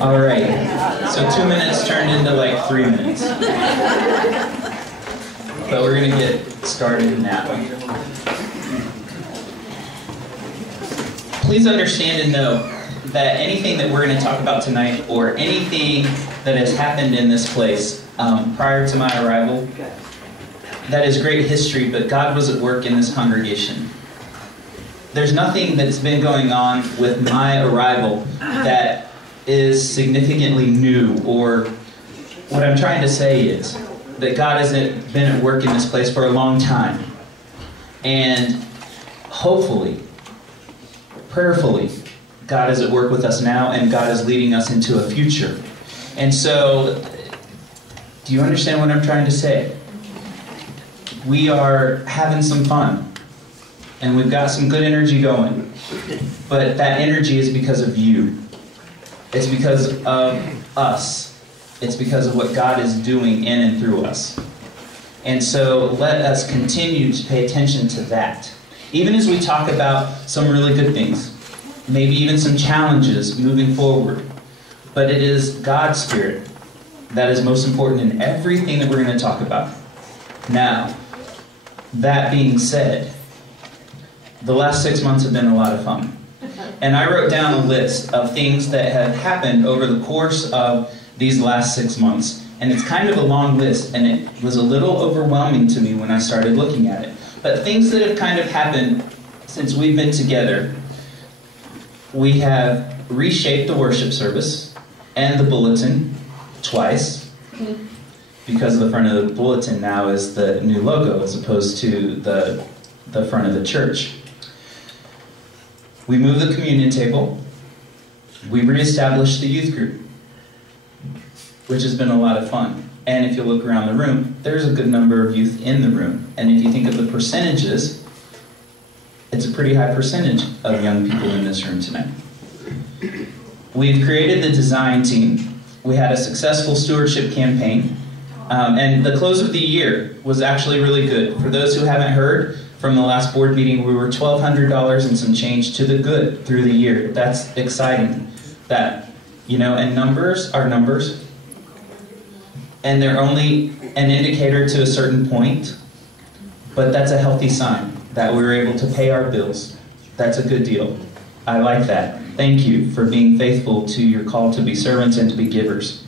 All right, so 2 minutes turned into like 3 minutes. But we're going to get started now. Please understand and know that anything that we're going to talk about tonight, or anything that has happened in this place prior to my arrival, that is great history, but God was at work in this congregation. There's nothing that's been going on with my arrival that is significantly new, or what I'm trying to say is that God has been at work in this place for a long time. And hopefully, prayerfully, God is at work with us now, and God is leading us into a future. And so, do you understand what I'm trying to say? We are having some fun, and we've got some good energy going. But that energy is because of you. It's because of us. It's because of what God is doing in and through us. And so let us continue to pay attention to that. Even as we talk about some really good things, maybe even some challenges moving forward. But it is God's Spirit that is most important in everything that we're going to talk about. Now, that being said, the last 6 months have been a lot of fun. And I wrote down a list of things that have happened over the course of these last 6 months. And it's kind of a long list, and it was a little overwhelming to me when I started looking at it. But things that have kind of happened since we've been together. We have reshaped the worship service and the bulletin twice, because the front of the bulletin now is the new logo as opposed to the front of the church. We moved the communion table. We reestablished the youth group, which has been a lot of fun. And if you look around the room, there's a good number of youth in the room. And if you think of the percentages, it's a pretty high percentage of young people in this room tonight. We've created the design team. We had a successful stewardship campaign. And the close of the year was actually really good. For those who haven't heard, from the last board meeting, we were $1,200 and some change to the good through the year. That's exciting. That, and numbers are numbers. And they're only an indicator to a certain point. But that's a healthy sign that we were able to pay our bills. That's a good deal. I like that. Thank you for being faithful to your call to be servants and to be givers.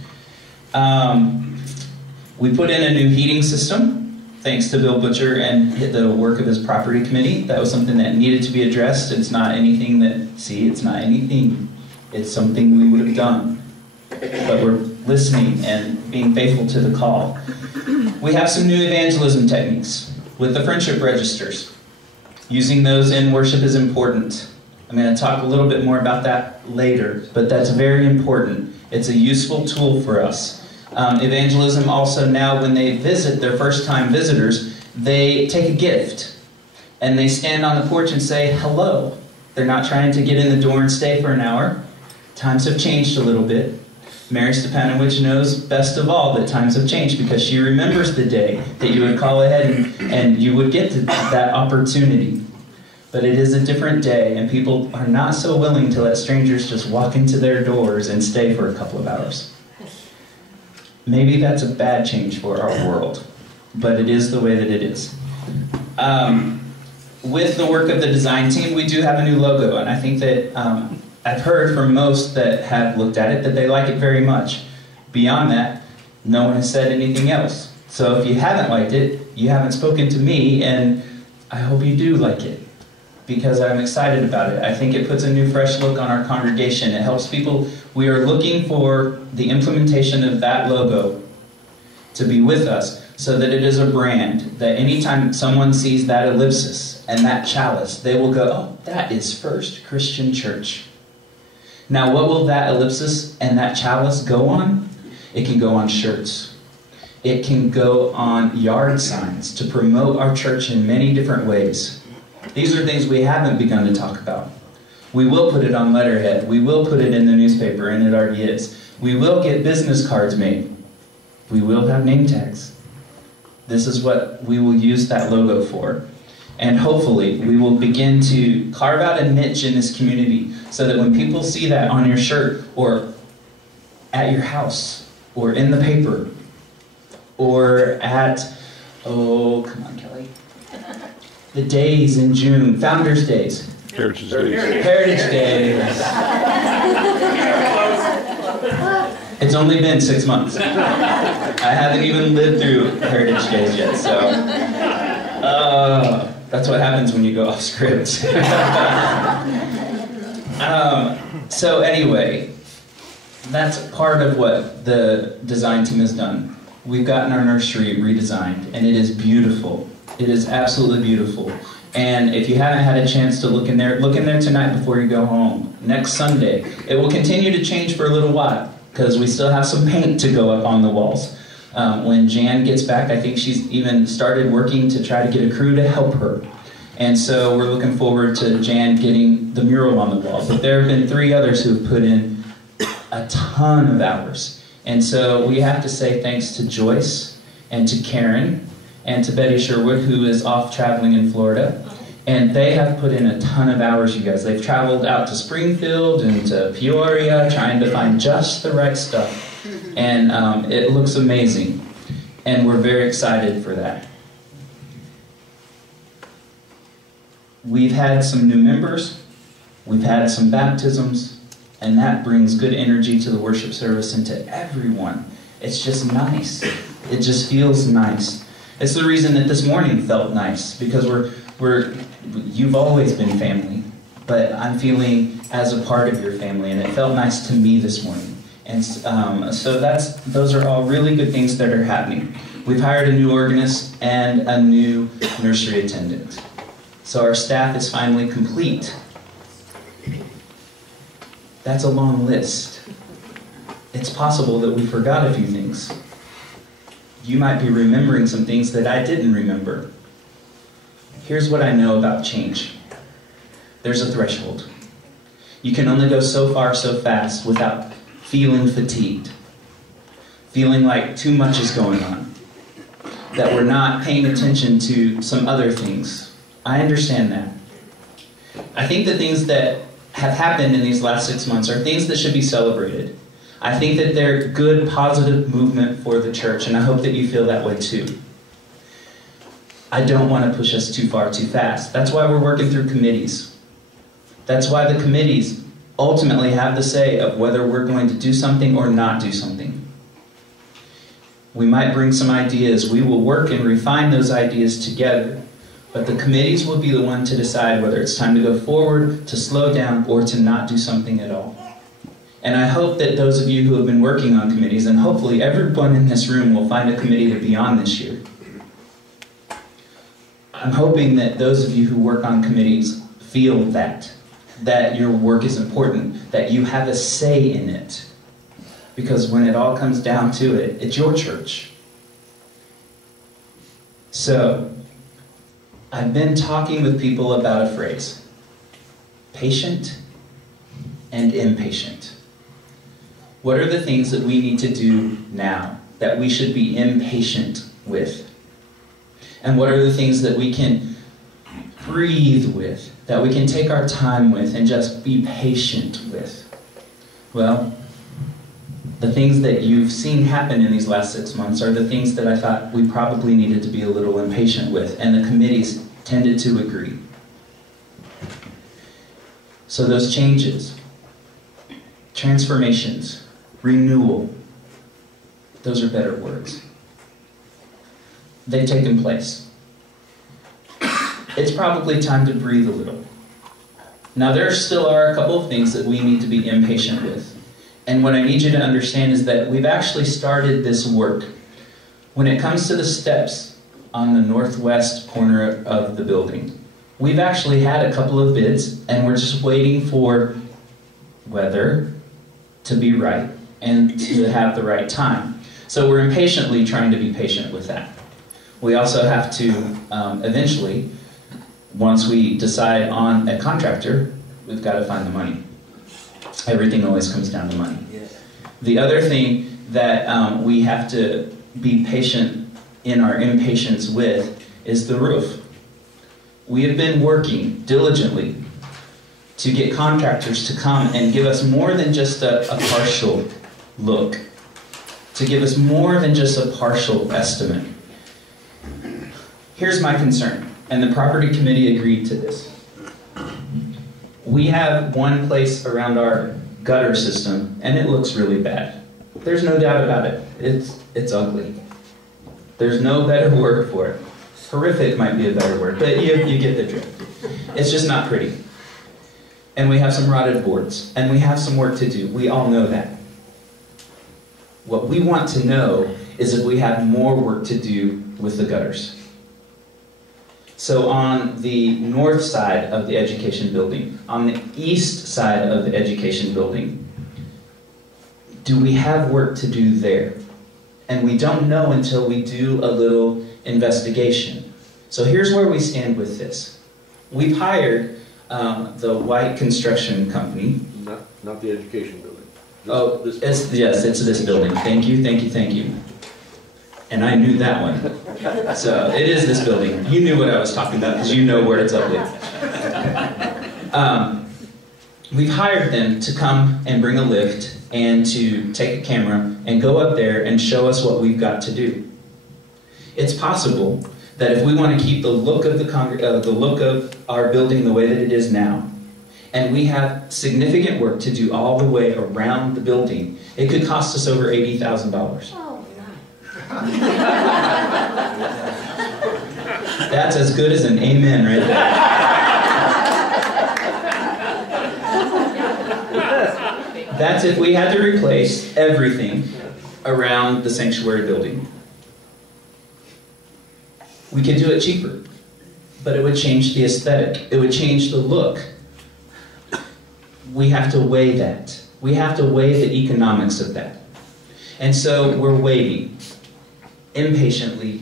We put in a new heating system, thanks to Bill Butcher and the work of his property committee. That was something that needed to be addressed. It's not anything it's not anything. It's something we would have done. But we're listening and being faithful to the call. We have some new evangelism techniques with the friendship registers. Using those in worship is important. I'm going to talk a little bit more about that later, but that's very important. It's a useful tool for us. Evangelism also now, when they visit their first-time visitors, they take a gift. And they stand on the porch and say, hello. They're not trying to get in the door and stay for an hour. Times have changed a little bit. Mary Stepanovich knows best of all that times have changed, because she remembers the day that you would call ahead and you would get to that opportunity. But it is a different day, and people are not so willing to let strangers just walk into their doors and stay for a couple of hours. Maybe that's a bad change for our world, but it is the way that it is. With the work of the design team, we do have a new logo, and I think that I've heard from most that have looked at it that they like it very much. Beyond that, no one has said anything else. So if you haven't liked it, you haven't spoken to me, and I hope you do like it, because I'm excited about it. I think it puts a new, fresh look on our congregation. It helps people. We are looking for the implementation of that logo to be with us, so that it is a brand that anytime someone sees that ellipsis and that chalice, they will go, oh, that is First Christian Church. Now, what will that ellipsis and that chalice go on? It can go on shirts. It can go on yard signs to promote our church in many different ways. These are things we haven't begun to talk about. We will put it on letterhead. We will put it in the newspaper, and it already is. We will get business cards made. We will have name tags. This is what we will use that logo for. And hopefully, we will begin to carve out a niche in this community so that when people see that on your shirt or at your house or in the paper or at, oh, come on, Kelly, the days in June, Founders Days. Heritage Days. Heritage Days. It's only been 6 months. I haven't even lived through Heritage Days yet, so that's what happens when you go off script. So anyway, that's part of what the design team has done. We've gotten our nursery redesigned, and it is beautiful. It is absolutely beautiful. And if you haven't had a chance to look in there tonight before you go home. Next Sunday. It will continue to change for a little while, because we still have some paint to go up on the walls. When Jan gets back, I think she's even started working to try to get a crew to help her. And so we're looking forward to Jan getting the mural on the wall. But there have been 3 others who have put in a ton of hours. And so we have to say thanks to Joyce and to Karen and to Betty Sherwood, who is off traveling in Florida. And they have put in a ton of hours, you guys. They've traveled out to Springfield and to Peoria trying to find just the right stuff. And it looks amazing. And we're very excited for that. We've had some new members. We've had some baptisms. And that brings good energy to the worship service and to everyone. It's just nice. It just feels nice. It's the reason that this morning felt nice, because you've always been family, but I'm feeling as a part of your family, and it felt nice to me this morning. And so those are all really good things that are happening. We've hired a new organist and a new nursery attendant. So our staff is finally complete. That's a long list. It's possible that we forgot a few things. You might be remembering some things that I didn't remember. Here's what I know about change. There's a threshold. You can only go so far so fast without feeling fatigued, feeling like too much is going on, that we're not paying attention to some other things. I understand that. I think the things that have happened in these last 6 months are things that should be celebrated. I think that they're good, positive movement for the church, and I hope that you feel that way too. I don't want to push us too far too fast. That's why we're working through committees. That's why the committees ultimately have the say of whether we're going to do something or not do something. We might bring some ideas. We will work and refine those ideas together. But the committees will be the one to decide whether it's time to go forward, to slow down, or to not do something at all. And I hope that those of you who have been working on committees, and hopefully everyone in this room will find a committee to be on this year. I'm hoping that those of you who work on committees feel that your work is important, that you have a say in it. Because when it all comes down to it, it's your church. So, I've been talking with people about a phrase: patient and impatient. What are the things that we need to do now that we should be impatient with? And what are the things that we can breathe with, that we can take our time with and just be patient with? Well, the things that you've seen happen in these last 6 months are the things that I thought we probably needed to be a little impatient with, and the committees tended to agree. So those changes, transformations, renewal, those are better words. They've taken place. It's probably time to breathe a little. Now there still are a couple of things that we need to be impatient with. And what I need you to understand is that we've actually started this work. When it comes to the steps on the northwest corner of the building, we've actually had a couple of bids, and we're just waiting for weather to be right and to have the right time. So we're impatiently trying to be patient with that. We also have to eventually, once we decide on a contractor, we've got to find the money. Everything always comes down to money. The other thing that we have to be patient in our impatience with is the roof. We have been working diligently to get contractors to come and give us more than just a partial look, to give us more than just a partial estimate. Here's my concern, and the property committee agreed to this. We have one place around our gutter system, and it looks really bad. There's no doubt about it. It's ugly. There's no better word for it. Horrific might be a better word, but you get the drift. It's just not pretty. And we have some rotted boards, and we have some work to do. We all know that. What we want to know is if we have more work to do with the gutters. So on the north side of the education building, on the east side of the education building, do we have work to do there? And we don't know until we do a little investigation. So here's where we stand with this. We've hired the white construction company. Not the education building. Yes, it's this building. Thank you, thank you, thank you. And I knew that one. So it is this building. You knew what I was talking about because you know where it's ugly. We've hired them to come and bring a lift and to take a camera and go up there and show us what we've got to do. It's possible that if we want to keep the look of the look of our building the way that it is now, and we have significant work to do all the way around the building, it could cost us over $80,000. That's as good as an amen right there. That's if we had to replace everything around the sanctuary building. We could do it cheaper, but it would change the aesthetic. It would change the look. We have to weigh that. We have to weigh the economics of that. And so we're waiting, impatiently,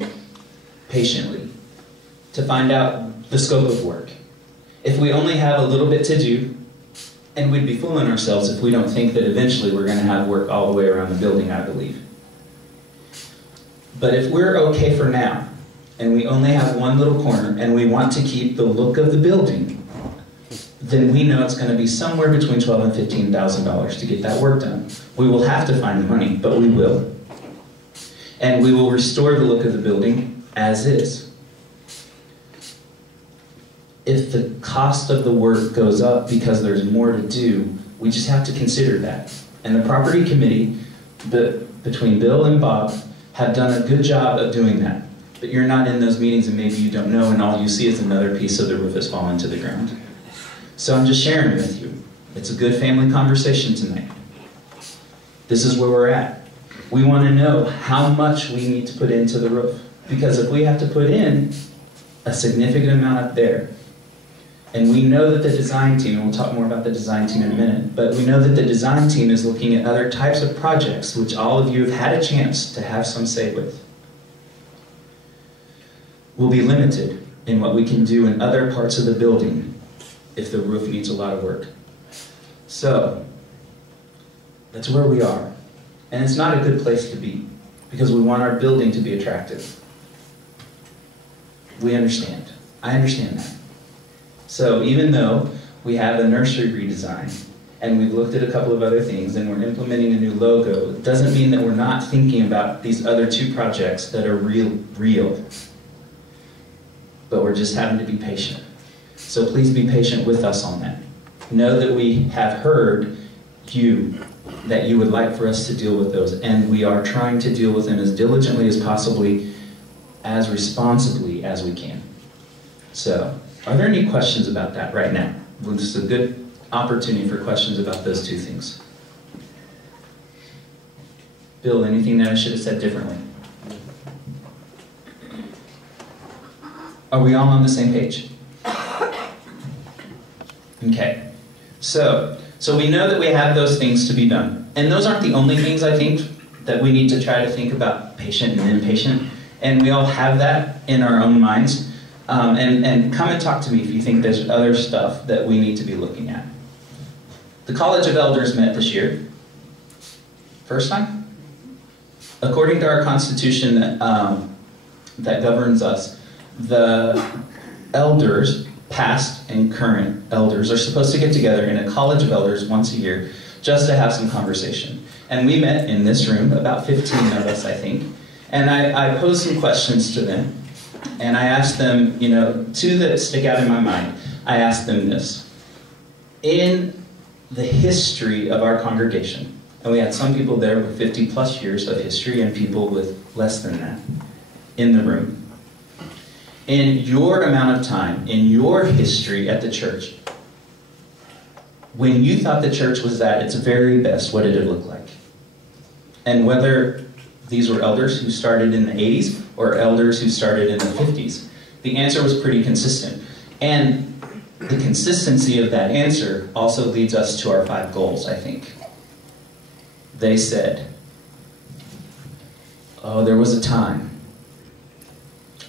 patiently, to find out the scope of work. If we only have a little bit to do, and we'd be fooling ourselves if we don't think that eventually we're going to have work all the way around the building, I believe. But if we're okay for now, and we only have one little corner, and we want to keep the look of the building, then we know it's going to be somewhere between $12,000 and $15,000 to get that work done. We will have to find the money, but we will. And we will restore the look of the building as is. If the cost of the work goes up because there's more to do, we just have to consider that. And the property committee, between Bill and Bob, have done a good job of doing that. But you're not in those meetings and maybe you don't know, and all you see is another piece of the roof has fallen to the ground. So I'm just sharing with you. It's a good family conversation tonight. This is where we're at. We want to know how much we need to put into the roof. Because if we have to put in a significant amount up there, and we know that the design team, and we'll talk more about the design team in a minute, but we know that the design team is looking at other types of projects, which all of you have had a chance to have some say with. We'll be limited in what we can do in other parts of the building if the roof needs a lot of work. So, that's where we are. And it's not a good place to be, because we want our building to be attractive. We understand. I understand that. So even though we have a nursery redesign, and we've looked at a couple of other things, and we're implementing a new logo, it doesn't mean that we're not thinking about these other two projects that are real. But we're just having to be patient. So please be patient with us on that. Know that we have heard you, that you would like for us to deal with those, and we are trying to deal with them as diligently as possibly, as responsibly as we can. So, are there any questions about that right now? Well, this is a good opportunity for questions about those two things. Bill, anything that I should have said differently? Are we all on the same page? Okay. So we know that we have those things to be done. And those aren't the only things, I think, that we need to try to think about patient and impatient. And we all have that in our own minds. And come and talk to me if you think there's other stuff that we need to be looking at. The College of Elders met this year. First time? According to our Constitution that governs us, the elders, past and current elders, are supposed to get together in a college of elders once a year just to have some conversation. And we met in this room, about 15 of us, I think, and I posed some questions to them. And I asked them, two that stick out in my mind. I asked them this. In the history of our congregation, and we had some people there with 50 plus years of history and people with less than that in the room. In your amount of time, in your history at the church, when you thought the church was at its very best, what did it look like? And whether these were elders who started in the 80s or elders who started in the 50s, the answer was pretty consistent. And the consistency of that answer also leads us to our 5 goals, I think. They said, oh, there was a time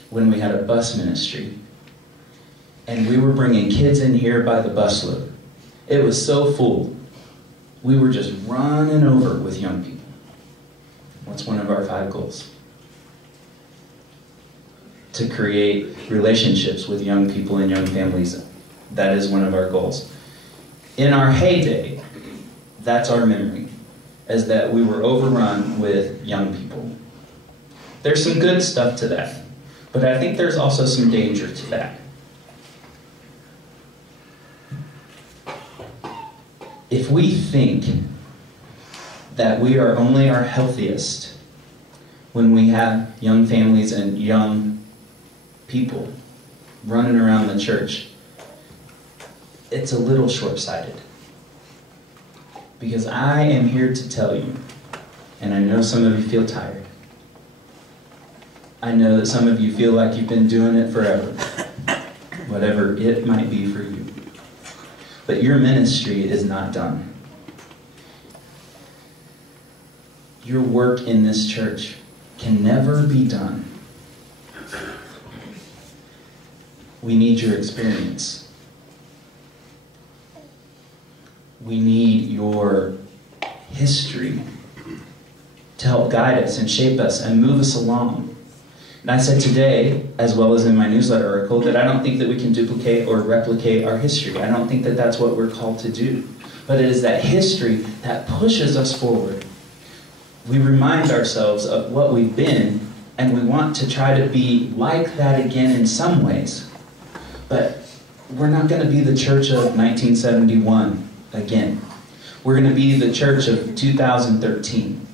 when we had a bus ministry and we were bringing kids in here by the busload. It was so full. We were just running over with young people. What's one of our 5 goals? To create relationships with young people and young families. That is one of our goals. In our heyday, that's our memory, is that we were overrun with young people. There's some good stuff to that, but I think there's also some danger to that. If we think that we are only our healthiest when we have young families and young people running around the church, it's a little short-sighted. Because I am here to tell you, and I know some of you feel tired. I know that some of you feel like you've been doing it forever, whatever it might be for you. But your ministry is not done. Your work in this church can never be done. We need your experience. We need your history to help guide us and shape us and move us along. And I said today, as well as in my newsletter article, that I don't think that we can duplicate or replicate our history. I don't think that that's what we're called to do. But it is that history that pushes us forward. We remind ourselves of what we've been, and we want to try to be like that again in some ways. But we're not going to be the church of 1971 again. We're going to be the church of 2013.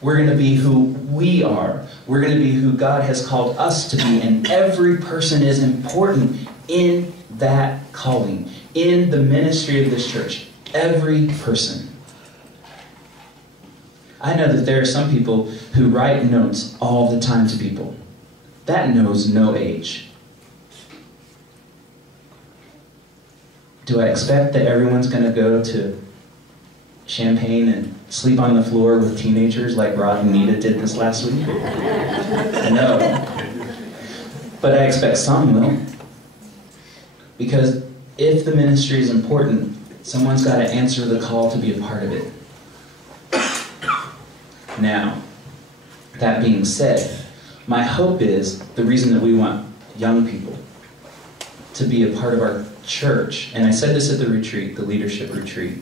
We're going to be who we are. We're going to be who God has called us to be, and every person is important in that calling, in the ministry of this church. Every person. I know that there are some people who write notes all the time to people. That knows no age. Do I expect that everyone's going to go to Champaign and sleep on the floor with teenagers like Rod and Nita did this last week? No. But I expect some will. Because if the ministry is important, someone's got to answer the call to be a part of it. Now, that being said, my hope is the reason that we want young people to be a part of our church, and I said this at the retreat, the leadership retreat,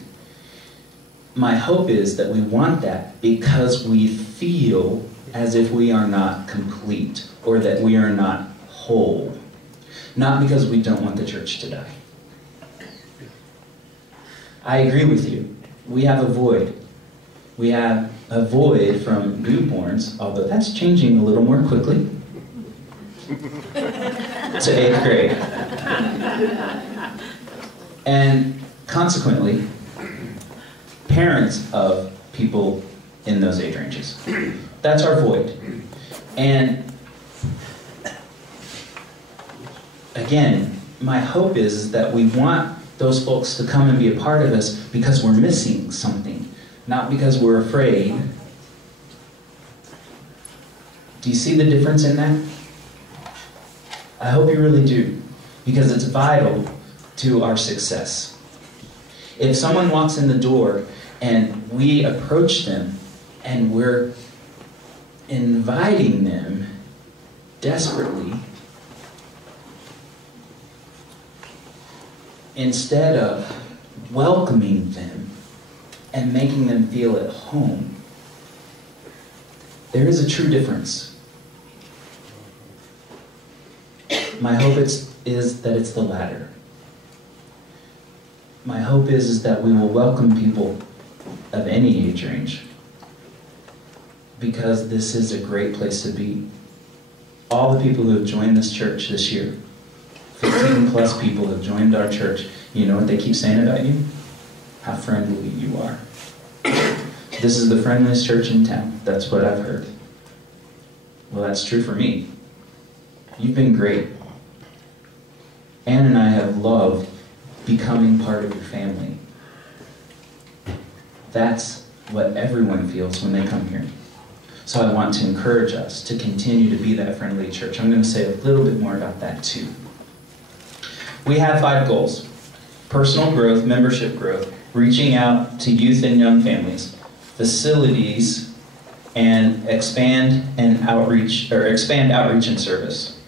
my hope is that we want that because we feel as if we are not complete or that we are not whole. Not because we don't want the church to die. I agree with you. We have a void. We have a void from newborns, although that's changing a little more quickly, to 8th grade. And consequently, parents of people in those age ranges. That's our void. And again, my hope is that we want those folks to come and be a part of us because we're missing something, not because we're afraid. Do you see the difference in that? I hope you really do, because it's vital to our success. If someone walks in the door and we approach them and we're inviting them desperately instead of welcoming them and making them feel at home, there is a true difference. My hope is that it's the latter. My hope is that we will welcome people of any age range, because this is a great place to be. All the people who have joined this church this year, 15 plus people have joined our church. You know what they keep saying about you? How friendly you are. This is the friendliest church in town. That's what I've heard. Well, that's true for me. You've been great. Ann and I have loved becoming part of your family. That's what everyone feels when they come here. So I want to encourage us to continue to be that friendly church. I'm going to say a little bit more about that too. We have 5 goals: personal growth, membership growth, reaching out to youth and young families, facilities, and expand outreach and service.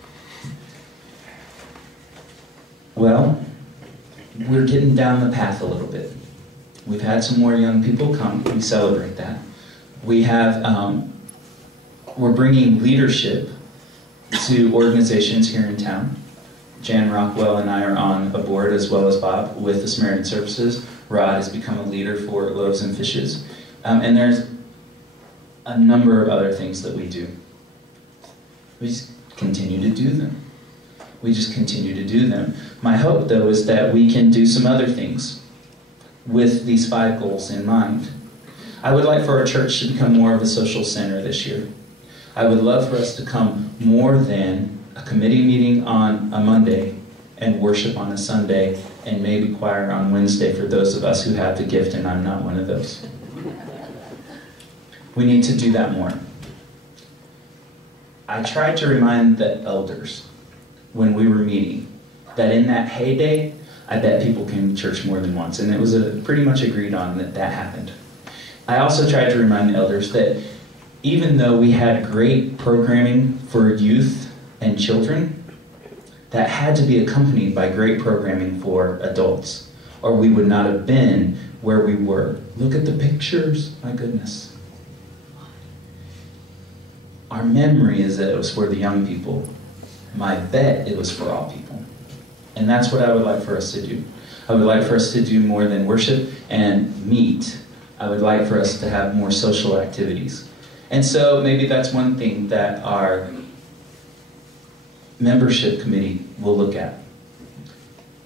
Well, we're getting down the path a little bit. We've had some more young people come. We celebrate that. We have, we're bringing leadership to organizations here in town. Jan Rockwell and I are on a board, as well as Bob, with the Samaritan Services. Rod has become a leader for Loaves and Fishes. And there's a number of other things that we do. We just continue to do them. We just continue to do them. My hope, though, is that we can do some other things with these 5 goals in mind. I would like for our church to become more of a social center this year. I would love for us to come more than a committee meeting on a Monday and worship on a Sunday and maybe choir on Wednesday for those of us who have the gift, and I'm not one of those. We need to do that more. I tried to remind the elders when we were meeting that in that heyday, I bet people came to church more than once, and it was pretty much agreed on that happened. I also tried to remind the elders that even though we had great programming for youth and children, that had to be accompanied by great programming for adults, or we would not have been where we were. Look at the pictures, my goodness. Our memory is that it was for the young people. My bet it was for all people. And that's what I would like for us to do. I would like for us to do more than worship and meet. I would like for us to have more social activities. And so maybe that's one thing that our membership committee will look at.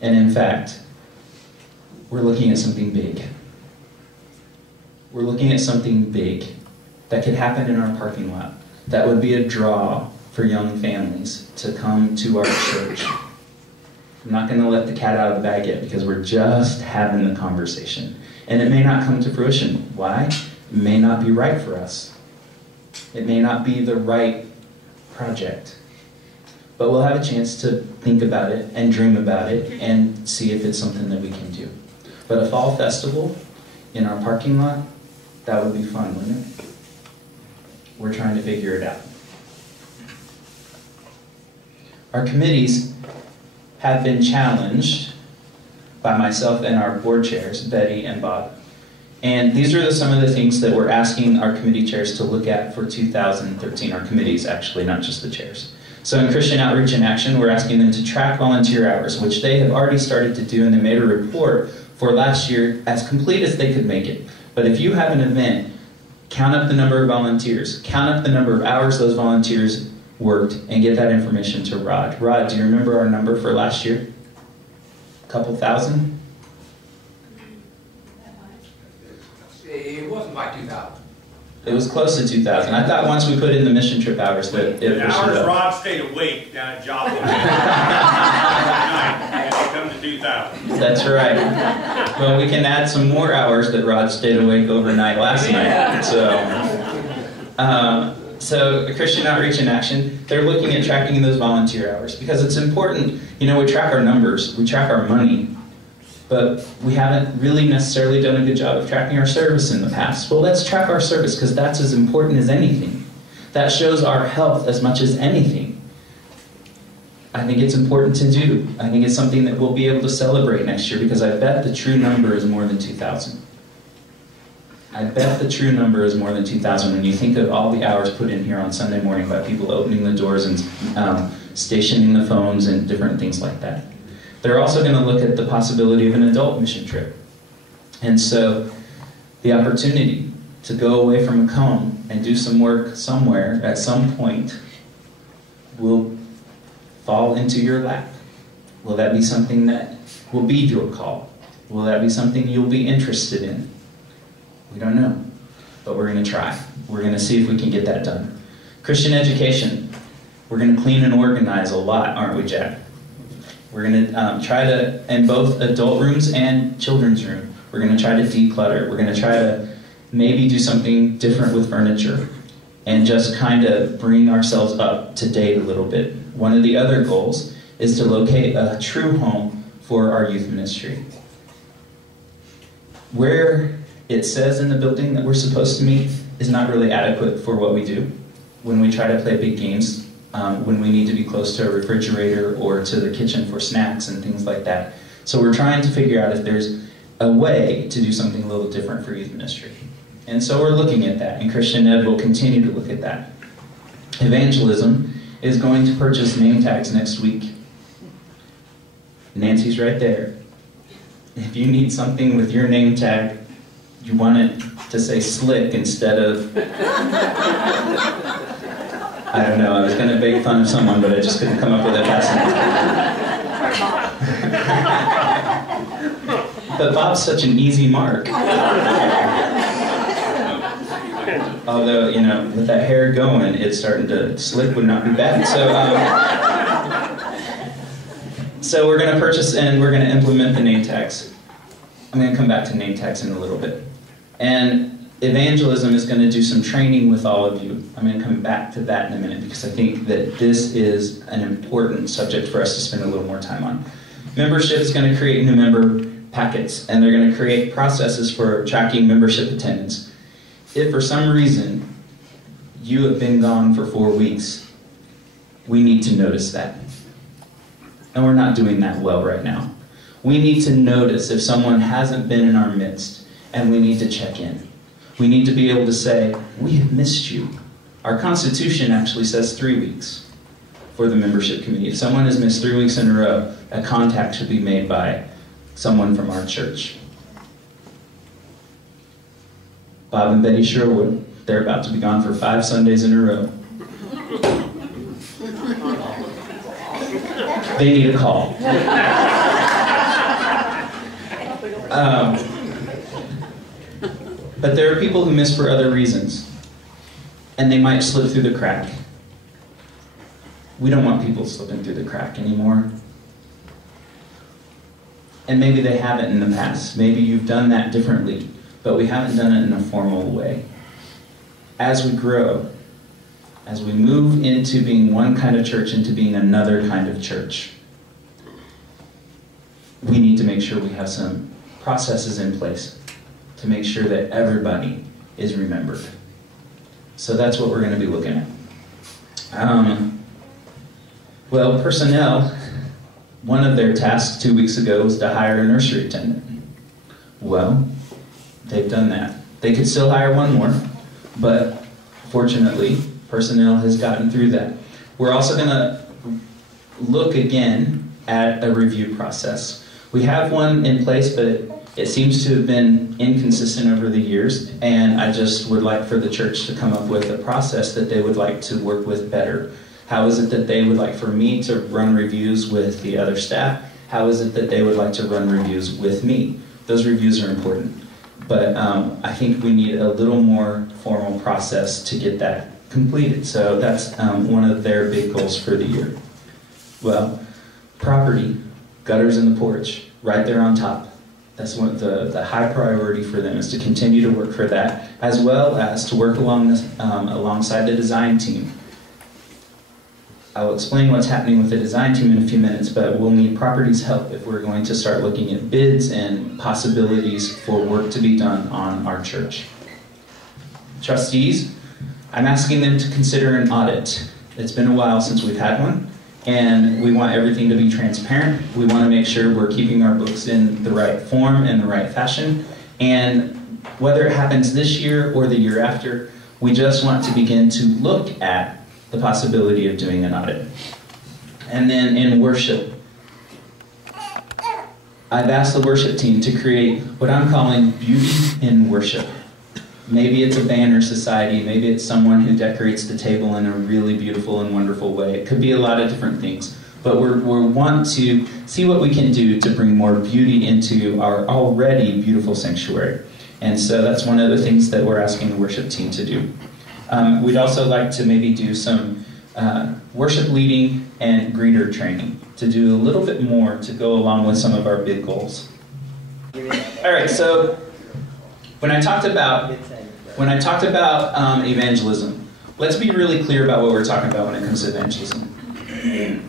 And in fact, we're looking at something big. We're looking at something big that could happen in our parking lot. That would be a draw for young families to come to our church. I'm not going to let the cat out of the bag yet, because we're just having the conversation. And it may not come to fruition. Why? It may not be right for us. It may not be the right project. But we'll have a chance to think about it and dream about it and see if it's something that we can do. But a fall festival in our parking lot, that would be fun, wouldn't it? We're trying to figure it out. Our committees have been challenged by myself and our board chairs, Betty and Bob. And these are some of the things that we're asking our committee chairs to look at for 2013. Our committees, actually, not just the chairs. So in Christian Outreach and Action, we're asking them to track volunteer hours, which they have already started to do, and they made a report for last year as complete as they could make it. But if you have an event, count up the number of volunteers, count up the number of hours those volunteers worked, and get that information to Rod. Rod, do you remember our number for last year? A couple thousand? It wasn't by 2,000. It was close to 2,000. I thought once we put in the mission trip hours that it the pushed hours it up. Rod stayed awake down at Joplin. And it come to 2,000. That's right. Well, we can add some more hours that Rod stayed awake overnight last night. So Christian Outreach and Action, they're looking at tracking those volunteer hours, because it's important. You know, we track our numbers, we track our money, but we haven't really necessarily done a good job of tracking our service in the past. Well, let's track our service, because that's as important as anything. That shows our health as much as anything. I think it's important to do. I think it's something that we'll be able to celebrate next year, because I bet the true number is more than 2,000. I bet the true number is more than 2,000 when you think of all the hours put in here on Sunday morning by people opening the doors and stationing the phones and different things like that. They're also going to look at the possibility of an adult mission trip. And so the opportunity to go away from a home and do some work somewhere at some point will fall into your lap. Will that be something that will be your call? Will that be something you'll be interested in? We don't know, but we're going to try. We're going to see if we can get that done. Christian education. We're going to clean and organize a lot, aren't we, Jack? We're going to try to, in both adult rooms and children's room, we're going to try to declutter. We're going to try to maybe do something different with furniture and just kind of bring ourselves up to date a little bit. One of the other goals is to locate a true home for our youth ministry. Where it says in the building that we're supposed to meet is not really adequate for what we do. When we try to play big games, when we need to be close to a refrigerator or to the kitchen for snacks and things like that. So we're trying to figure out if there's a way to do something a little different for youth ministry. And so we're looking at that, and Christian Ed will continue to look at that. Evangelism is going to purchase name tags next week. Nancy's right there. If you need something with your name tag, you want it to say slick instead of... I don't know, I was going to make fun of someone, but I just couldn't come up with it fast enough. But Bob's such an easy mark. Although, you know, with that hair going, it's starting to... Slick would not be bad. So we're going to purchase and we're going to implement the name tags. I'm going to come back to name tags in a little bit. And evangelism is going to do some training with all of you. I'm going to come back to that in a minute because I think that this is an important subject for us to spend a little more time on. Membership is going to create new member packets, and they're going to create processes for tracking membership attendance. If for some reason you have been gone for 4 weeks, we need to notice that. And we're not doing that well right now. We need to notice if someone hasn't been in our midst, and we need to check in. We need to be able to say, we have missed you. Our Constitution actually says 3 weeks for the membership committee. If someone has missed 3 weeks in a row, a contact should be made by someone from our church. Bob and Betty Sherwood, they're about to be gone for 5 Sundays in a row. They need a call. But there are people who miss for other reasons, and they might slip through the crack. We don't want people slipping through the crack anymore. And maybe they haven't in the past. Maybe you've done that differently, but we haven't done it in a formal way. As we grow, as we move into being one kind of church into being another kind of church, we need to make sure we have some processes in place to make sure that everybody is remembered. So that's what we're going to be looking at. Well, personnel, one of their tasks 2 weeks ago was to hire a nursery attendant. Well, they've done that. They could still hire one more, but fortunately, personnel has gotten through that. We're also going to look again at a review process. We have one in place, but it seems to have been inconsistent over the years, and I just would like for the church to come up with a process that they would like to work with better. How is it that they would like for me to run reviews with the other staff? How is it that they would like to run reviews with me? Those reviews are important, but I think we need a little more formal process to get that completed. So that's one of their big goals for the year. Well, property, gutters in the porch, right there on top. That's one of the high priority for them, is to continue to work for that, as well as to work alongside the design team. I'll explain what's happening with the design team in a few minutes, but we'll need property's help if we're going to start looking at bids and possibilities for work to be done on our church. Trustees, I'm asking them to consider an audit. It's been a while since we've had one, and we want everything to be transparent. We want to make sure we're keeping our books in the right form and the right fashion. And whether it happens this year or the year after, we just want to begin to look at the possibility of doing an audit. And then in worship, I've asked the worship team to create what I'm calling beauty in worship. Maybe it's a banner society, maybe it's someone who decorates the table in a really beautiful and wonderful way. It could be a lot of different things. But we want to see what we can do to bring more beauty into our already beautiful sanctuary. And so that's one of the things that we're asking the worship team to do. We'd also like to maybe do some worship leading and greeter training to do a little bit more to go along with some of our big goals. All right, so when I talked about evangelism, let's be really clear about what we're talking about when it comes to evangelism.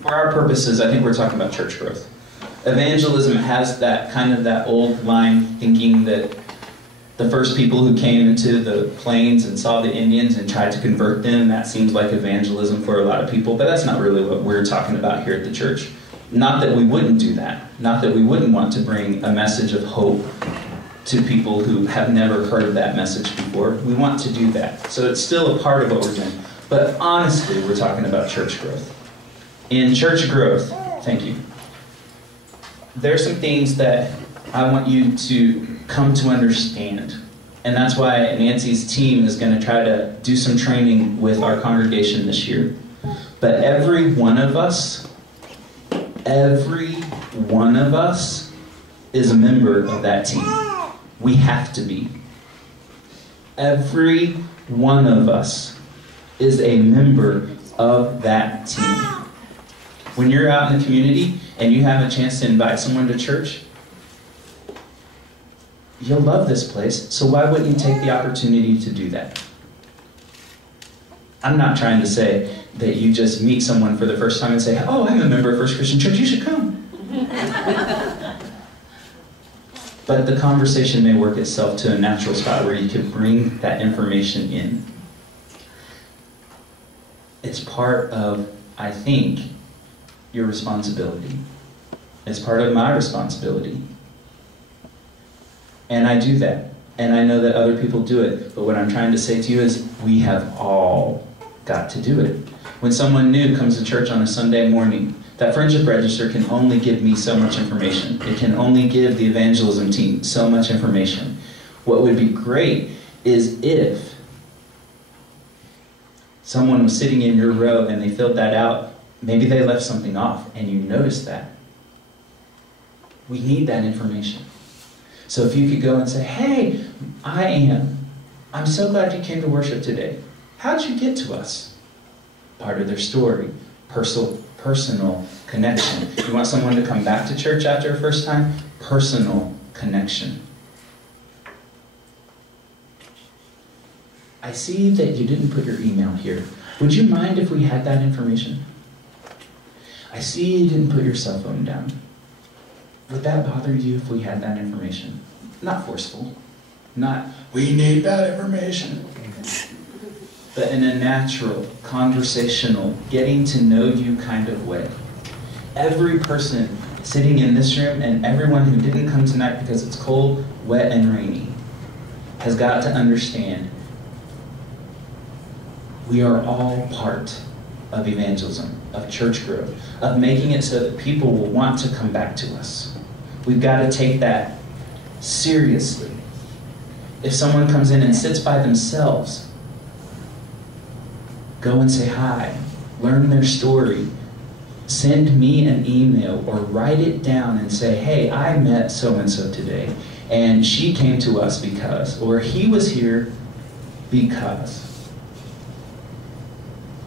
For our purposes, I think we're talking about church growth. Evangelism has that kind of that old line thinking that the first people who came into the plains and saw the Indians and tried to convert them, that seems like evangelism for a lot of people, but that's not really what we're talking about here at the church. Not that we wouldn't do that. Not that we wouldn't want to bring a message of hope to people who have never heard that message before. We want to do that. So it's still a part of what we're doing. But honestly, we're talking about church growth. In church growth, thank you, there's some things that I want you to come to understand. And that's why Nancy's team is going to try to do some training with our congregation this year. But every one of us is a member of that team. We have to be. Every one of us is a member of that team. When you're out in the community and you have a chance to invite someone to church, you'll love this place, so why wouldn't you take the opportunity to do that? I'm not trying to say that you just meet someone for the first time and say, oh, I'm a member of First Christian Church, you should come. But the conversation may work itself to a natural spot where you can bring that information in. It's part of, I think, your responsibility. It's part of my responsibility. And I do that. And I know that other people do it. But what I'm trying to say to you is we have all got to do it. When someone new comes to church on a Sunday morning, that friendship register can only give me so much information. It can only give the evangelism team so much information. What would be great is if someone was sitting in your row and they filled that out, maybe they left something off and you noticed that. We need that information. So if you could go and say, hey, I'm so glad you came to worship today. How'd you get to us? Part of their story, personal connection. You want someone to come back to church after a first time? Personal connection. I see that you didn't put your email here. Would you mind if we had that information? I see you didn't put your cell phone down. Would that bother you if we had that information? Not forceful. Not, we need that information. But in a natural, conversational, getting to know you kind of way. Every person sitting in this room and everyone who didn't come tonight because it's cold, wet, and rainy has got to understand we are all part of evangelism, of church growth, of making it so that people will want to come back to us. We've got to take that seriously. If someone comes in and sits by themselves, go and say hi, learn their story, send me an email or write it down and say, hey, I met so-and-so today, and she came to us because, or he was here because.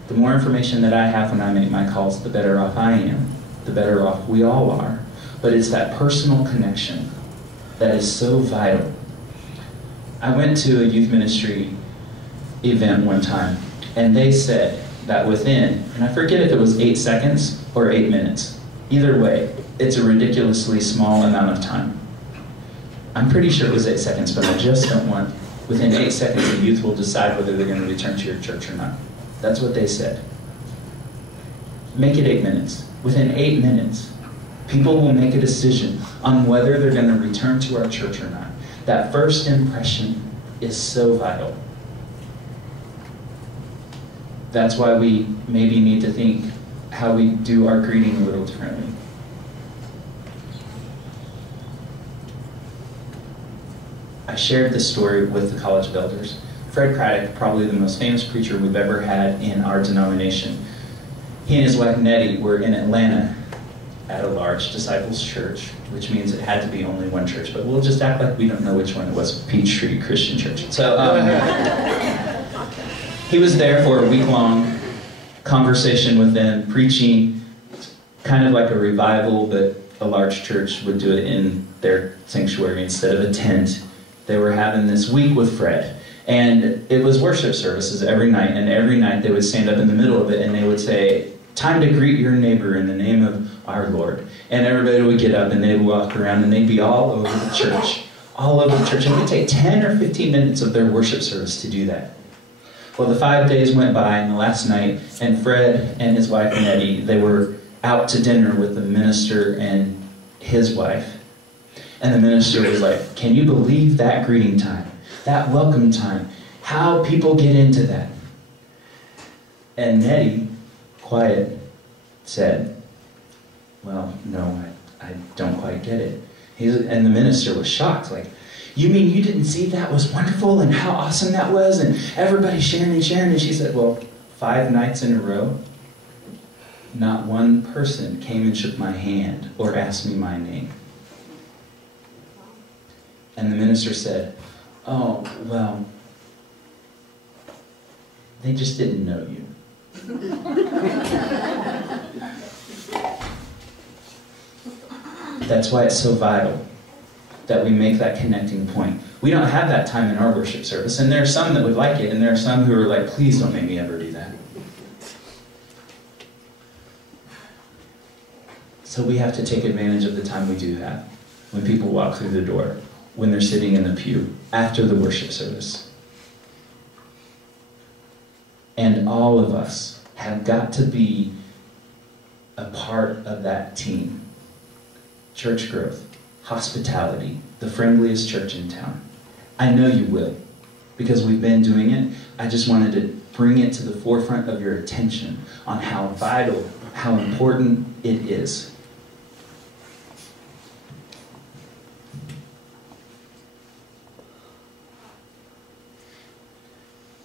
The more information that I have when I make my calls, the better off I am, the better off we all are. But it's that personal connection that is so vital. I went to a youth ministry event one time, and they said that within, and I forget if it was 8 seconds or 8 minutes, either way, it's a ridiculously small amount of time. I'm pretty sure it was 8 seconds, but I just don't want, within 8 seconds, the youth will decide whether they're going to return to your church or not. That's what they said. Make it 8 minutes. Within 8 minutes, people will make a decision on whether they're going to return to our church or not. That first impression is so vital. That's why we maybe need to think how we do our greeting a little differently. I shared this story with the College of Elders. Fred Craddock, probably the most famous preacher we've ever had in our denomination. He and his wife Nettie were in Atlanta at a large disciples church, which means it had to be only one church, but we'll just act like we don't know which one it was, Peachtree Christian Church. So he was there for a week-long conversation with them, preaching kind of like a revival, but a large church would do it in their sanctuary instead of a tent. They were having this week with Fred. And it was worship services every night, and every night they would stand up in the middle of it and they would say, "Time to greet your neighbor in the name of our Lord." And everybody would get up and they'd walk around and they'd be all over the church. All over the church. And it would take 10 or 15 minutes of their worship service to do that. Well, the 5 days went by, and the last night, and Fred and his wife Nettie, they were out to dinner with the minister and his wife. And the minister was like, "Can you believe that greeting time? That welcome time? How people get into that?" And Nettie, quiet, said, "Well, no, I don't quite get it." And the minister was shocked, like, "You mean you didn't see that was wonderful and how awesome that was and everybody sharing and sharing?" And she said, "Well, 5 nights in a row, not one person came and shook my hand or asked me my name." And the minister said, "Oh, well, they just didn't know you." That's why it's so vital that we make that connecting point. We don't have that time in our worship service, and there are some that would like it, and there are some who are like, "Please don't make me ever do that." So we have to take advantage of the time we do have when people walk through the door, when they're sitting in the pew, after the worship service. And all of us have got to be a part of that team. Church growth, hospitality, the friendliest church in town. I know you will, because we've been doing it. I just wanted to bring it to the forefront of your attention on how vital, how important it is.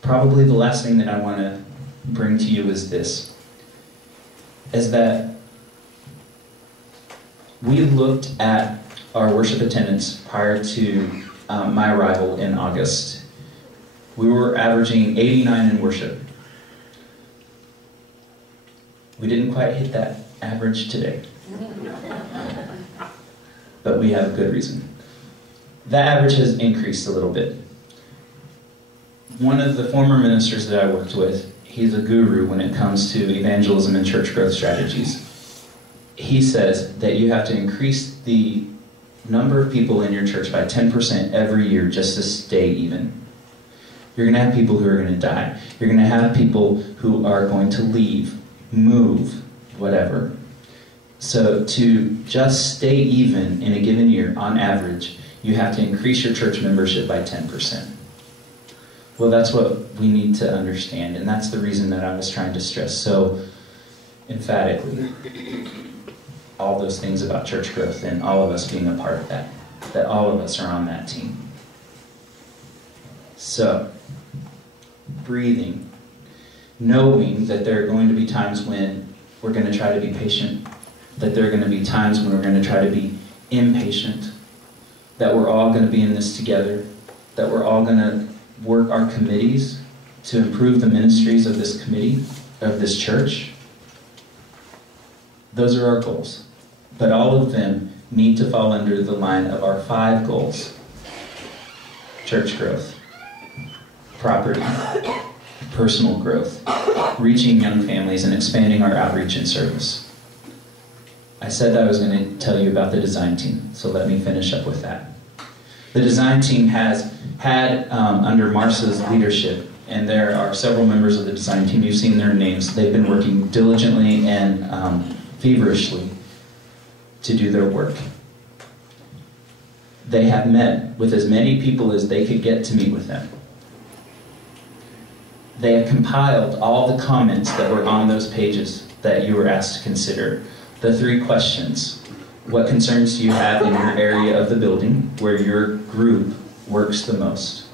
Probably the last thing that I want to bring to you is this, is that we looked at our worship attendance prior to my arrival in August. We were averaging 89 in worship. We didn't quite hit that average today, but we have a good reason. That average has increased a little bit. One of the former ministers that I worked with, he's a guru when it comes to evangelism and church growth strategies. He says that you have to increase the number of people in your church by 10% every year just to stay even. You're going to have people who are going to die. You're going to have people who are going to leave, move, whatever. So to just stay even in a given year, on average, you have to increase your church membership by 10%. Well, that's what we need to understand, and that's the reason that I was trying to stress so emphatically all those things about church growth and all of us being a part of that all of us are on that team. So, breathing, knowing that there are going to be times when we're going to try to be patient, that there are going to be times when we're going to try to be impatient, that we're all going to be in this together, that we're all going to work our committees to improve the ministries of this committee, of this church. Those are our goals. But all of them need to fall under the line of our 5 goals. Church growth, property, personal growth, reaching young families, and expanding our outreach and service. I said that I was going to tell you about the design team, so let me finish up with that. The design team has had, under Marcia's leadership, and there are several members of the design team, you've seen their names, they've been working diligently and feverishly to do their work. They have met with as many people as they could get to meet with them. They have compiled all the comments that were on those pages that you were asked to consider. The 3 questions. What concerns do you have in your area of the building where your group works the most?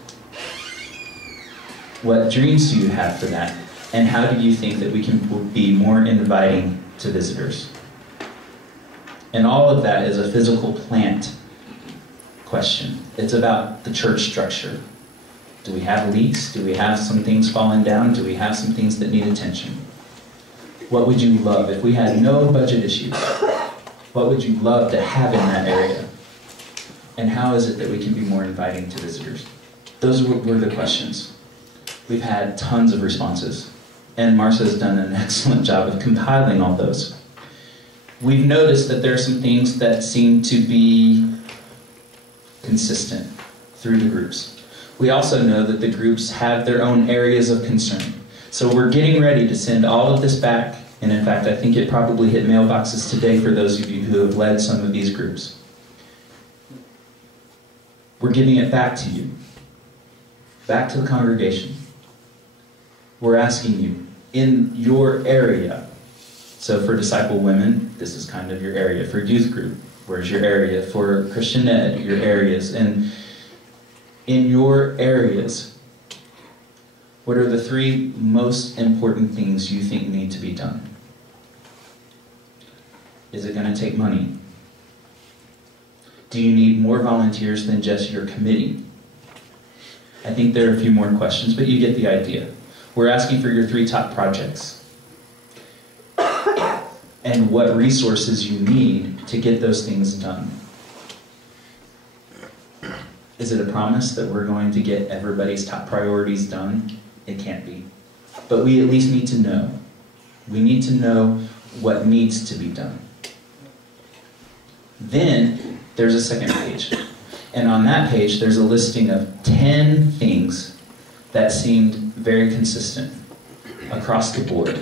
What dreams do you have for that? And how do you think that we can be more inviting to visitors? And all of that is a physical plant question. It's about the church structure. Do we have leaks? Do we have some things falling down? Do we have some things that need attention? What would you love if we had no budget issues? What would you love to have in that area? And how is it that we can be more inviting to visitors? Those were the questions. We've had tons of responses, and Marcia has done an excellent job of compiling all those. We've noticed that there are some things that seem to be consistent through the groups. We also know that the groups have their own areas of concern. So we're getting ready to send all of this back, and in fact, I think it probably hit mailboxes today for those of you who have led some of these groups. We're giving it back to you, back to the congregation. We're asking you, in your area, so for Disciple Women, this is kind of your area. For youth group, where's your area? For Christian Ed, your areas. And in your areas, what are the 3 most important things you think need to be done? Is it going to take money? Do you need more volunteers than just your committee? I think there are a few more questions, but you get the idea. We're asking for your 3 top projects and what resources you need to get those things done. Is it a promise that we're going to get everybody's top priorities done? It can't be. But we at least need to know. We need to know what needs to be done. Then there's a second page. And on that page, there's a listing of 10 things that seemed very consistent across the board.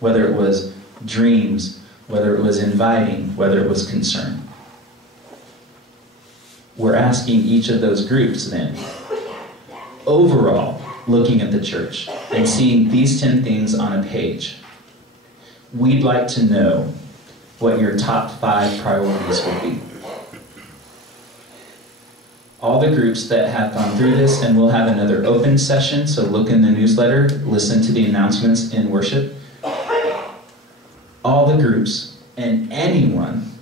Whether it was dreams, whether it was inviting, whether it was concern. We're asking each of those groups then, overall, looking at the church and seeing these 10 things on a page, we'd like to know what your top 5 priorities would be. All the groups that have gone through this, and we'll have another open session, so look in the newsletter, listen to the announcements in worship. All the groups and anyone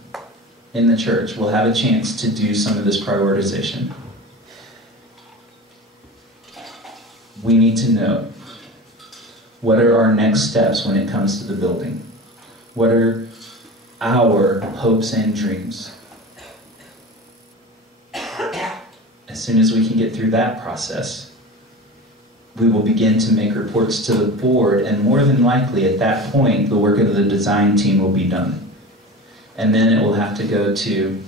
in the church will have a chance to do some of this prioritization. We need to know, what are our next steps when it comes to the building? What are our hopes and dreams? As soon as we can get through that process, we will begin to make reports to the board, and more than likely at that point, the work of the design team will be done. And then it will have to go to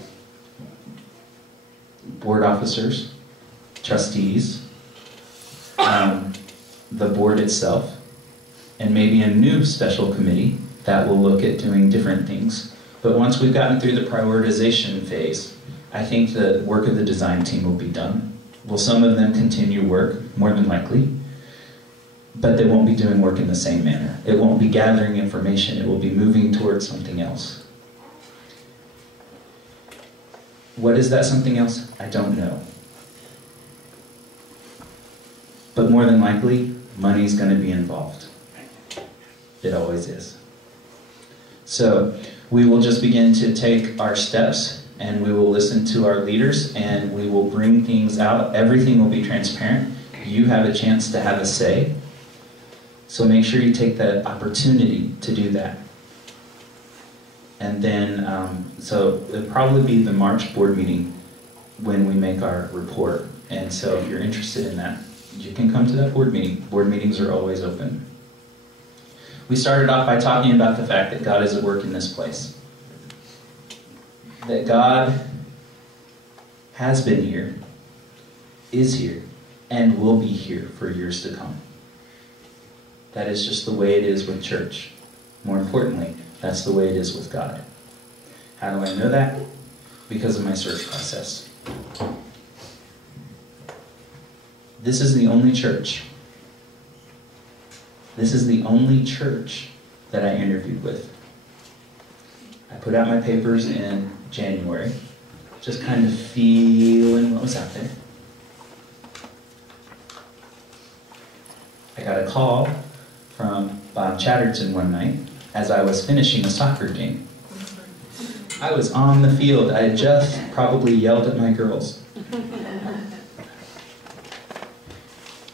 board officers, trustees, the board itself, and maybe a new special committee that will look at doing different things. But once we've gotten through the prioritization phase, I think the work of the design team will be done. Will some of them continue work? More than likely. But they won't be doing work in the same manner. It won't be gathering information. It will be moving towards something else. What is that something else? I don't know. But more than likely, money's going to be involved. It always is. So we will just begin to take our steps, and we will listen to our leaders, and we will bring things out. Everything will be transparent. You have a chance to have a say. So make sure you take that opportunity to do that. And then, so it'll probably be the March board meeting when we make our report. And so if you're interested in that, you can come to that board meeting. Board meetings are always open. We started off by talking about the fact that God is at work in this place. That God has been here, is here, and will be here for years to come. That is just the way it is with church. More importantly, that's the way it is with God. How do I know that? Because of my search process. This is the only church. This is the only church that I interviewed with. I put out my papers in January, just kind of feeling what was out there. I got a call from Bob Chatterton one night as I was finishing a soccer game. I was on the field. I had just probably yelled at my girls.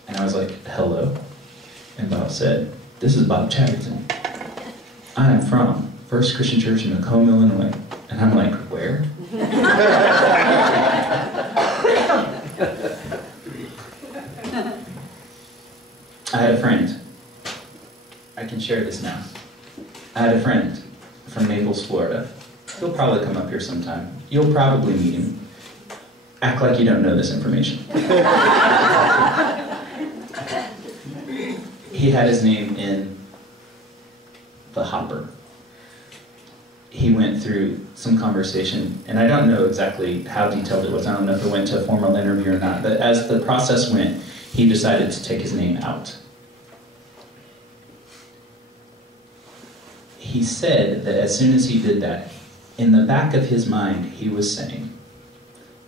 And I was like, hello? And Bob said, this is Bob Chatterton. I am from First Christian Church in Macomb, Illinois. And I'm like, where? I had a friend. I can share this now. I had a friend from Naples, Florida. He'll probably come up here sometime. You'll probably meet him. Act like you don't know this information. He had his name in the hopper. He went through some conversation, and I don't know exactly how detailed it was. I don't know if it went to a formal interview or not, but as the process went, he decided to take his name out. He said that as soon as he did that, in the back of his mind, he was saying,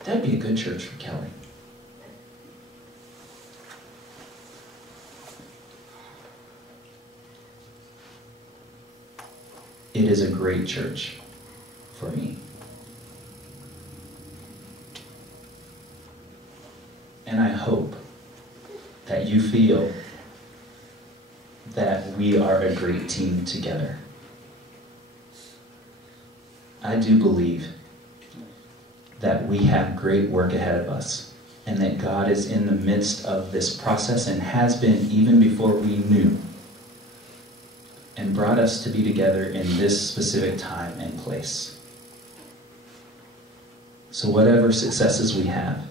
that'd be a good church for Kelly. It is a great church for me. And I hope that you feel that we are a great team together. I do believe that we have great work ahead of us, and that God is in the midst of this process and has been even before we knew, and brought us to be together in this specific time and place. So whatever successes we have,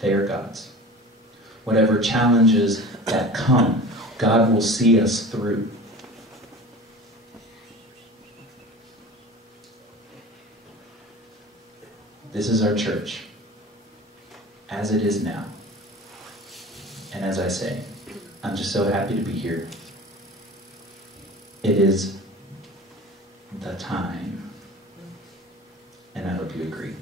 they are God's. Whatever challenges that come, God will see us through. This is our church, as it is now. And as I say, I'm just so happy to be here. It is the time, and I hope you agree.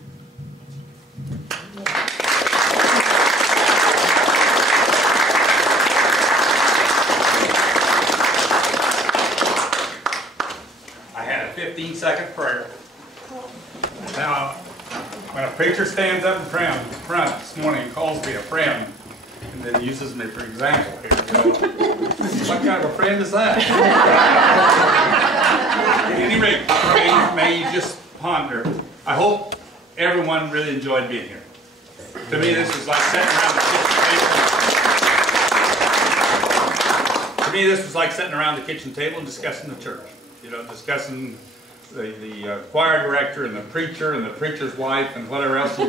I had a 15-second prayer. Now, when a preacher stands up in front this morning and calls me a friend, and then uses me for example here, what kind of a friend is that? At any rate, may you just ponder. I hope everyone really enjoyed being here. To me, this was like sitting around the kitchen table. To me, this was like sitting around the kitchen table and discussing the church. You know, discussing the choir director and the preacher and the preacher's wife and whatever else we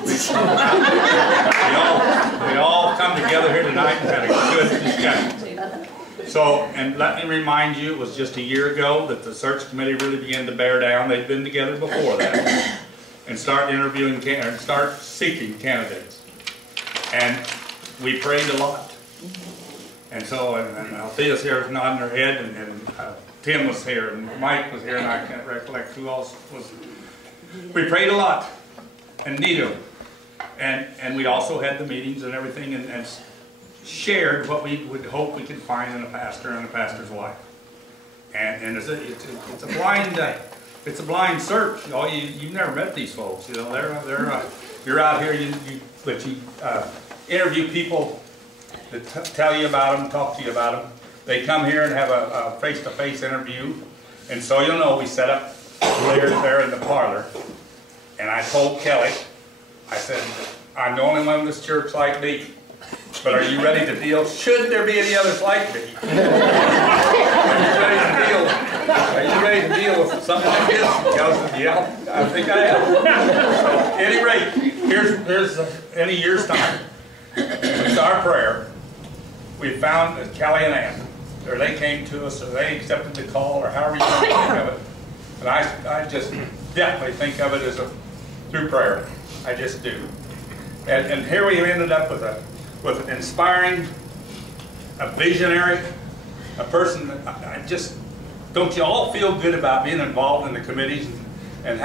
all come together here tonight and had a good discussion. So, and let me remind you, it was just a year ago that the search committee really began to bear down. They'd been together before that, and start interviewing, start seeking candidates. And we prayed a lot. And so, and Althea's here nodding her head, and Tim was here, and Mike was here, and I can't recollect who else was. We prayed a lot, and Nito, and we also had the meetings and everything, and shared what we would hope we could find in a pastor and a pastor's wife. And it's a blind it's a blind search. You know, you've never met these folks. You know, you're out here, but you interview people that tell you about them, talk to you about them. They come here and have a face-to-face interview, and so you'll know we set up there in the parlor. And I told Kelly, I said, I'm the only one in this church like me. But are you ready to deal? Should there be any others like me? Are you ready to deal with something like this? Kelly said, yeah, I think I am. So, at any rate, here's in a year's time, it's our prayer. We found that Kelly and Ann, or they came to us, or they accepted the call, or however you want to think of it. And I just definitely think of it as through prayer. I just do. And here we ended up with an inspiring, a visionary, a person that I just, don't you all feel good about being involved in the committees and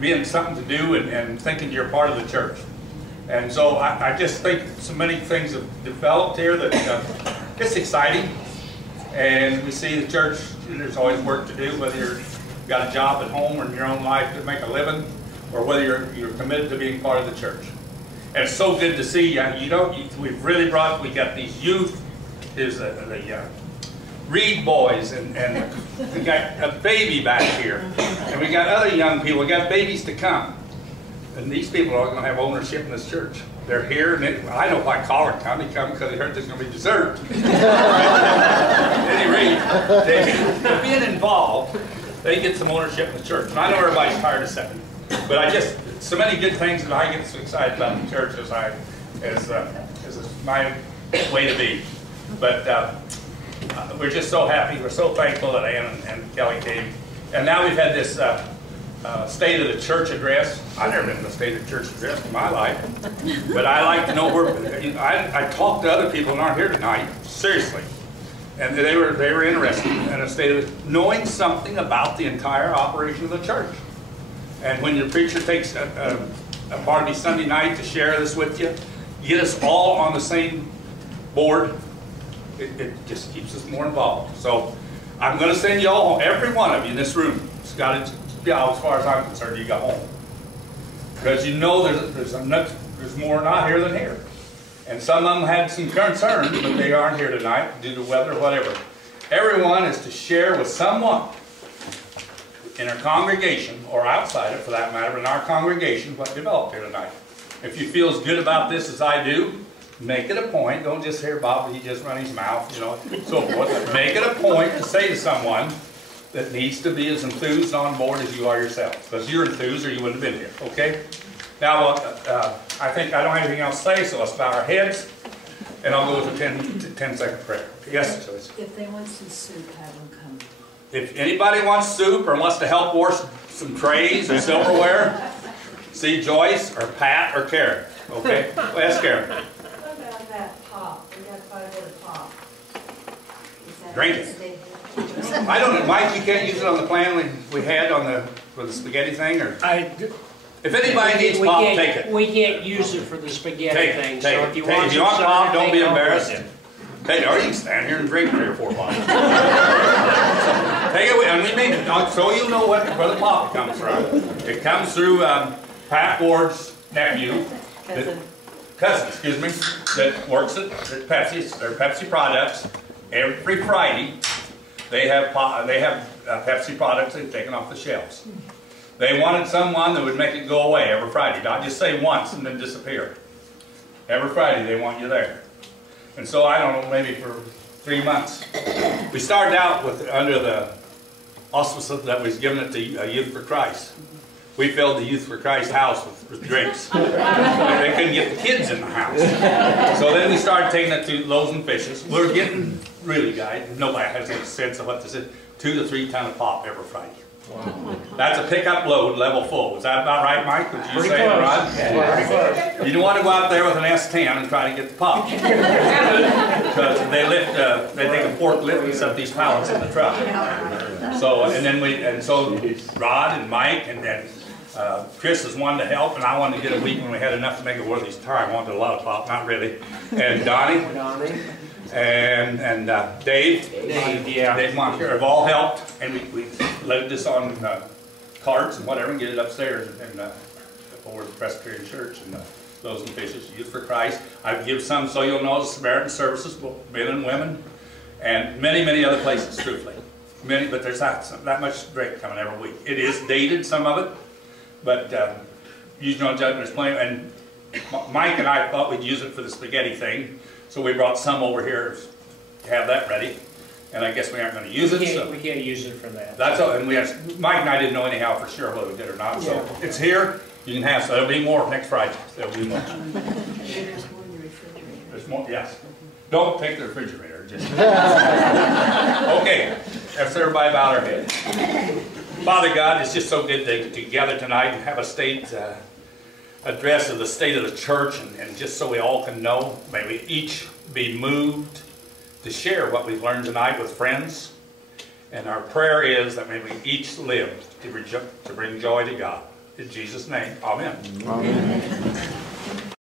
being something to do and thinking you're part of the church? And so I just think so many things have developed here that it's exciting. And we see the church, there's always work to do, whether you've got a job at home or in your own life to make a living, or whether you're committed to being part of the church. And it's so good to see, we've really we got these youth, there's the Reed boys, and we got a baby back here. And we got other young people, we got babies to come. And these people are going to have ownership in this church. They're here, and I know why Collar County come because they heard there's going to be dessert. At any rate, they're being involved, they get some ownership in the church. And I know everybody's tired of saying it, but so many good things that I get so excited about the church as my way to be. But we're just so happy, we're so thankful that Ann and Kelly came. And now we've had this State of the Church address. I've never been in a State of the Church address in my life, but I like to know where. I talked to other people who aren't here tonight, seriously, and they were interested in a state of knowing something about the entire operation of the church. And when your preacher takes a part of his Sunday night to share this with you, get us all on the same board. It just keeps us more involved. So I'm going to send you all, every one of you in this room, it's got to. Yeah, as far as I'm concerned, you got home. Because you know there's more not here than here. And some of them had some concerns, but they aren't here tonight due to weather or whatever. Everyone is to share with someone in our congregation, or outside it for that matter, but in our congregation, what developed here tonight. If you feel as good about this as I do, make it a point. Don't just hear Bob, he just run his mouth, so forth. Make it a point to say to someone that needs to be as enthused on board as you are yourself. Because you're enthused or you wouldn't have been here, okay? Now, I think I don't have anything else to say, so let's bow our heads, and I'll go with a 10-second prayer. Yes, Joyce? If they want some soup, have them come. If anybody wants soup or wants to help wash some trays or silverware, see Joyce or Pat or Karen, okay? Well, ask Karen. What about that pop? We got quite a bit of pop. Drink it. I don't know, Mike, you can't use it on the plan we had for the spaghetti thing, or? If anybody needs pop, take it. We can't use it for the spaghetti thing, so if you want pop, don't be embarrassed. Take it, or you can stand here and drink 3 or 4 bottles. Take it, and we made it, so you know where the pop comes from. It comes through Pat Ward's nephew, cousin, that works at Pepsi's, their Pepsi products. Every Friday, they have Pepsi products they've taken off the shelves. They wanted someone that would make it go away every Friday, not just say once and then disappear. Every Friday they want you there. And so I don't know, maybe for 3 months. We started out under the auspices that was given it to Youth for Christ. We filled the Youth for Christ house with drinks. They couldn't get the kids in the house. So then we started taking it to Loaves and Fishes. We're getting, really guys, nobody has any sense of what this is, 2 to 3 tons of pop every Friday. Wow. That's a pickup load, level full. Is that about right, Mike? Would you say, Rod? Yeah. You don't want to go out there with an S10 and try to get the pop. Because they take a forklift and set these pallets in the truck. So Rod and Mike and Chris is one to help, and I wanted to get a week when we had enough to make it worth his time. I wanted a lot of pop, not really. And Donnie. And Dave, Dave Montgomery have all helped, and we loaded this on carts and whatever, and get it upstairs and over the Presbyterian Church and Loaves and Fishes, Youth for Christ. I've given some, so you'll know, Samaritan Services, both men and women, and many, many other places, truthfully. Many, but there's not that much drink coming every week. It is dated, some of it, but usually on Judgment's Plain, and Mike and I thought we'd use it for the spaghetti thing. So we brought some over here to have that ready, and I guess we aren't going to use it. We can't use it for that. That's all. And Mike and I didn't know anyhow for sure whether we did or not. So it's here. You can have some. There'll be more next Friday. There'll be more. There's more, yes. Don't take the refrigerator. Just okay. Let's everybody bow their head. Father God, it's just so good to gather tonight and have a state address of the state of the church, and just so we all can know, may we each be moved to share what we've learned tonight with friends. And our prayer is that may we each live to bring joy to God. In Jesus' name, amen. Amen.